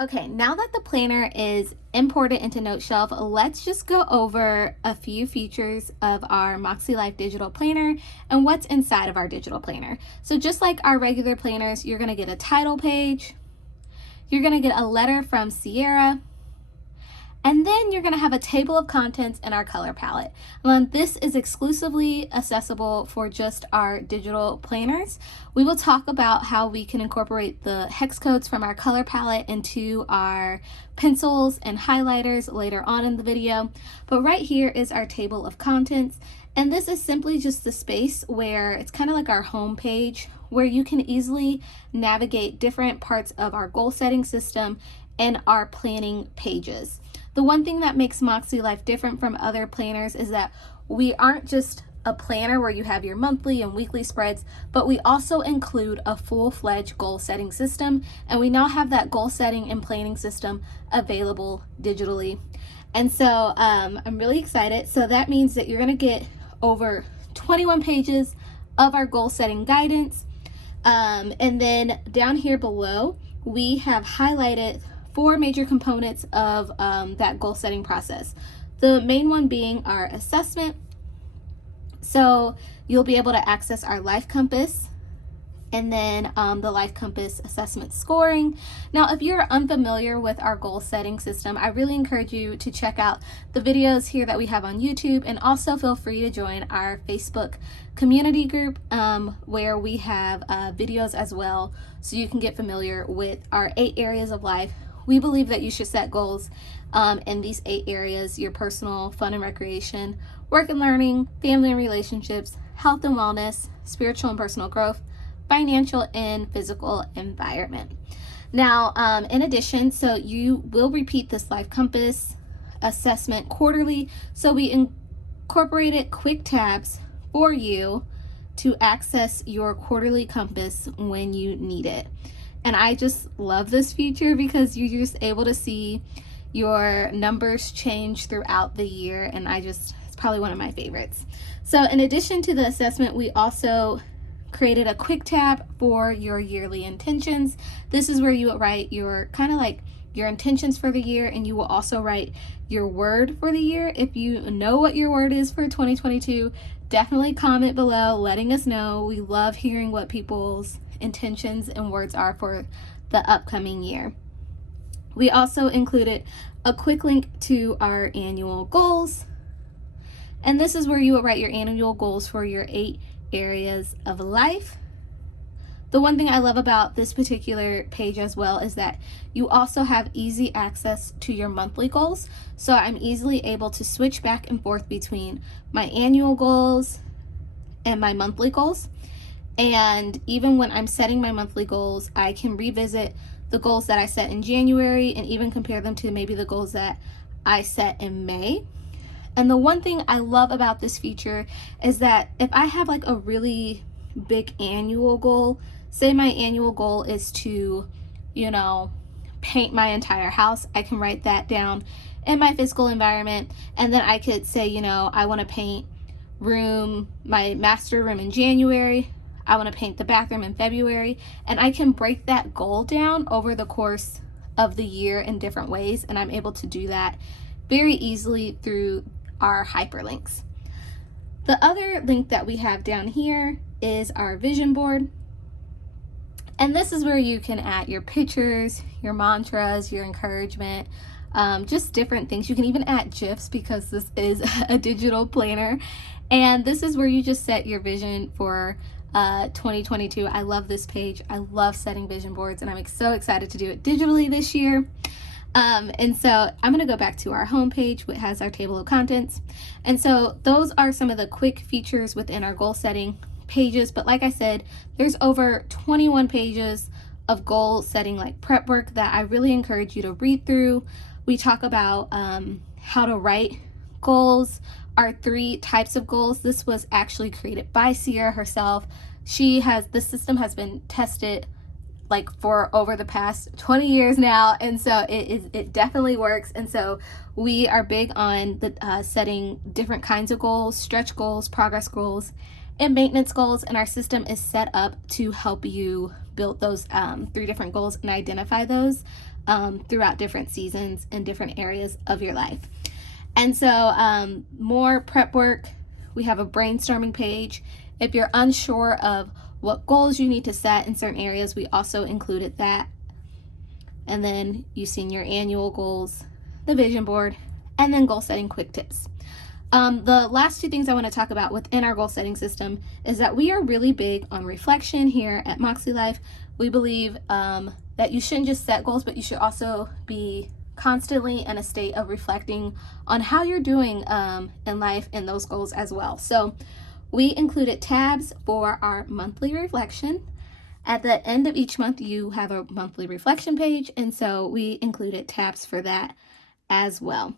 Okay, now that the planner is imported into Noteshelf, let's just go over a few features of our MäksēLife Digital Planner and what's inside of our digital planner. So just like our regular planners, you're going to get a title page, you're going to get a letter from Sierra, and then you're going to have a table of contents in our color palette. And this is exclusively accessible for just our digital planners. We will talk about how we can incorporate the hex codes from our color palette into our pencils and highlighters later on in the video. But right here is our table of contents. And this is simply just the space where it's kind of like our home page, where you can easily navigate different parts of our goal setting system and our planning pages. The one thing that makes Makselife different from other planners is that we aren't just a planner where you have your monthly and weekly spreads, but we also include a full-fledged goal setting system, and we now have that goal setting and planning system available digitally. And so I'm really excited. So that means that you're going to get over 21 pages of our goal setting guidance. And then down here below, we have highlighted 4 major components of that goal setting process. The main one being our assessment. So you'll be able to access our life compass and then the life compass assessment scoring. Now, if you're unfamiliar with our goal setting system, I really encourage you to check out the videos here that we have on YouTube, and also feel free to join our Facebook community group where we have videos as well, so you can get familiar with our 8 areas of life. We believe that you should set goals in these 8 areas: your personal, fun and recreation, work and learning, family and relationships, health and wellness, spiritual and personal growth, financial and physical environment. Now, in addition, so you will repeat this life compass assessment quarterly. So we incorporated quick tabs for you to access your quarterly compass when you need it. And I just love this feature because you're just able to see your numbers change throughout the year, and it's probably one of my favorites. So in addition to the assessment, we also created a quick tab for your yearly intentions. This is where you would write your your intentions for the year, and you will also write your word for the year. If you know what your word is for 2022, definitely comment below letting us know. We love hearing what people's intentions and words are for the upcoming year. We also included a quick link to our annual goals, and this is where you will write your annual goals for your 8 areas of life. The one thing I love about this particular page as well is that you also have easy access to your monthly goals. So I'm easily able to switch back and forth between my annual goals and my monthly goals. And even when I'm setting my monthly goals, I can revisit the goals that I set in January and even compare them to maybe the goals that I set in May. And the one thing I love about this feature is that if I have like a really big annual goal, say my annual goal is to, paint my entire house, I can write that down in my physical environment. And then I could say, I want to paint my master room in January. I want to paint the bathroom in February, and I can break that goal down over the course of the year in different ways, and I'm able to do that very easily through our hyperlinks. The other link that we have down here is our vision board, and this is where you can add your pictures, your mantras, your encouragement, just different things. You can even add GIFs because this is a digital planner, and this is where you just set your vision for 2022. I love this page. I love setting vision boards, and I'm so excited to do it digitally this year. And so I'm going to go back to our home page, which has our table of contents. And so those are some of the quick features within our goal setting pages. But like I said, there's over 21 pages of goal setting like prep work that I really encourage you to read through. We talk about how to write goals, our 3 types of goals. This was actually created by Sierra herself. This system has been tested for over the past 20 years now, and so it definitely works. And so we are big on setting different kinds of goals: stretch goals, progress goals, and maintenance goals, and our system is set up to help you built those 3 different goals and identify those throughout different seasons and different areas of your life. And so more prep work, we have a brainstorming page. If you're unsure of what goals you need to set in certain areas, we also included that. And then you've seen your annual goals, the vision board, and then goal setting quick tips. The last 2 things I want to talk about within our goal setting system is that we are really big on reflection here at Makselife. We believe that you shouldn't just set goals, but you should also be constantly in a state of reflecting on how you're doing in life and those goals as well. So we included tabs for our monthly reflection. At the end of each month, you have a monthly reflection page, and so we included tabs for that as well.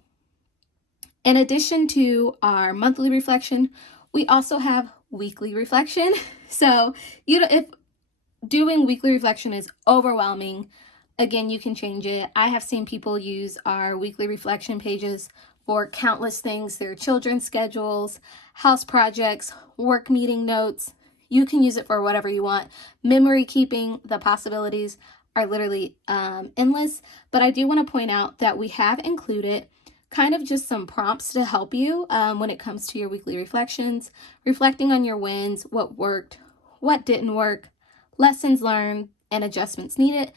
In addition to our monthly reflection, we also have weekly reflection. So, if doing weekly reflection is overwhelming, again, you can change it. I have seen people use our weekly reflection pages for countless things: their children's schedules, house projects, work meeting notes. You can use it for whatever you want. Memory keeping, the possibilities are literally endless. But I do want to point out that we have included kind of just some prompts to help you when it comes to your weekly reflections, reflecting on your wins, what worked, what didn't work, lessons learned, and adjustments needed.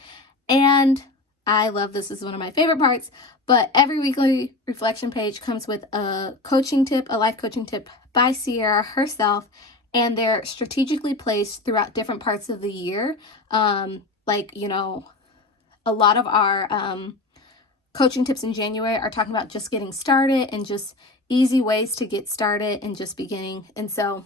And I love this, is one of my favorite parts, but every weekly reflection page comes with a coaching tip, a life coaching tip by Sierra herself, and they're strategically placed throughout different parts of the year. A lot of our coaching tips in January are talking about just getting started and just easy ways to get started and just beginning. And so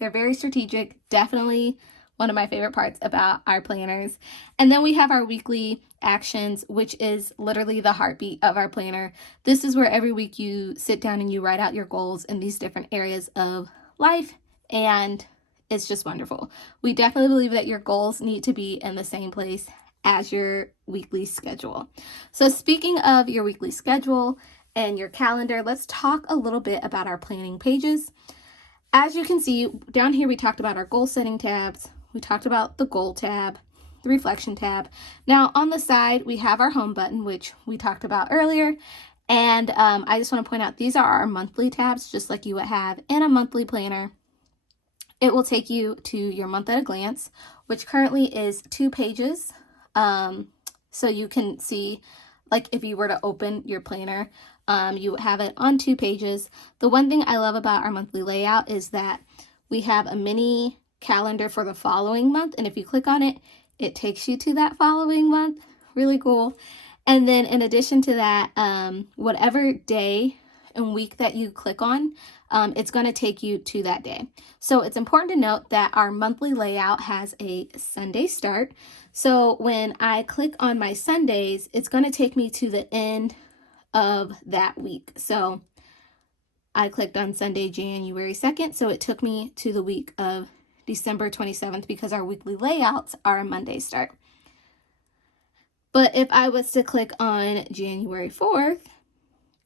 they're very strategic. Definitely one of my favorite parts about our planners. And then we have our weekly actions, which is literally the heartbeat of our planner. This is where every week you sit down and you write out your goals in these different areas of life, and it's just wonderful. We definitely believe that your goals need to be in the same place as your weekly schedule. So speaking of your weekly schedule and your calendar, let's talk a little bit about our planning pages. As you can see down here, we talked about our goal setting tabs. We talked about the goal tab, the reflection tab. Now on the side, we have our home button, which we talked about earlier. And I just want to point out, these are our monthly tabs, just like you would have in a monthly planner. It will take you to your month at a glance, which currently is 2 pages. So you can see, like, if you were to open your planner, you have it on 2 pages. The one thing I love about our monthly layout is that we have a mini calendar for the following month. And if you click on it, it takes you to that following month. Really cool. And then in addition to that, whatever day and week that you click on, it's going to take you to that day. So it's important to note that our monthly layout has a Sunday start. So when I click on my Sundays, it's going to take me to the end of that week. So I clicked on Sunday, January 2nd. So it took me to the week of December 27th because our weekly layouts are a Monday start. But if I was to click on January 4th,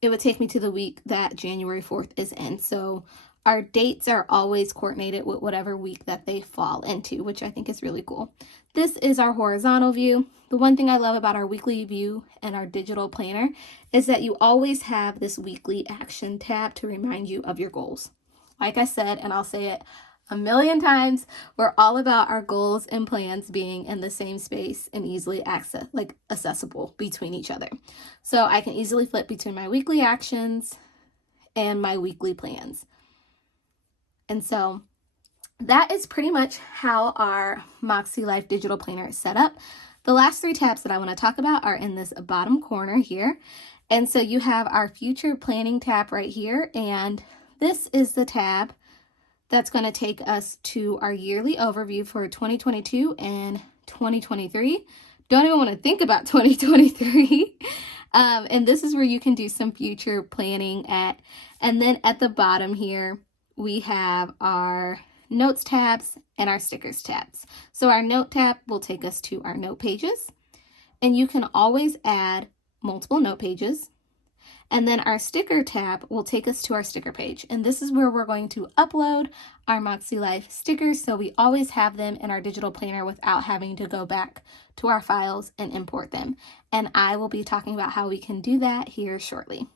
it would take me to the week that January 4th is in. So our dates are always coordinated with whatever week that they fall into, which I think is really cool. This is our horizontal view. The one thing I love about our weekly view and our digital planner is that you always have this weekly action tab to remind you of your goals. Like I said, and I'll say it a million times, we're all about our goals and plans being in the same space and easily accessible between each other. So I can easily flip between my weekly actions and my weekly plans. And so that is pretty much how our MäksēLife Digital Planner is set up. The last 3 tabs that I want to talk about are in this bottom corner here. And so you have our future planning tab right here. And this is the tab that's going to take us to our yearly overview for 2022 and 2023. Don't even want to think about 2023. And this is where you can do some future planning at. And then at the bottom here, we have our notes tabs and our stickers tabs. So our note tab will take us to our note pages. And you can always add multiple note pages. And then our sticker tab will take us to our sticker page. And this is where we're going to upload our Makselife stickers so we always have them in our digital planner without having to go back to our files and import them. And I will be talking about how we can do that here shortly.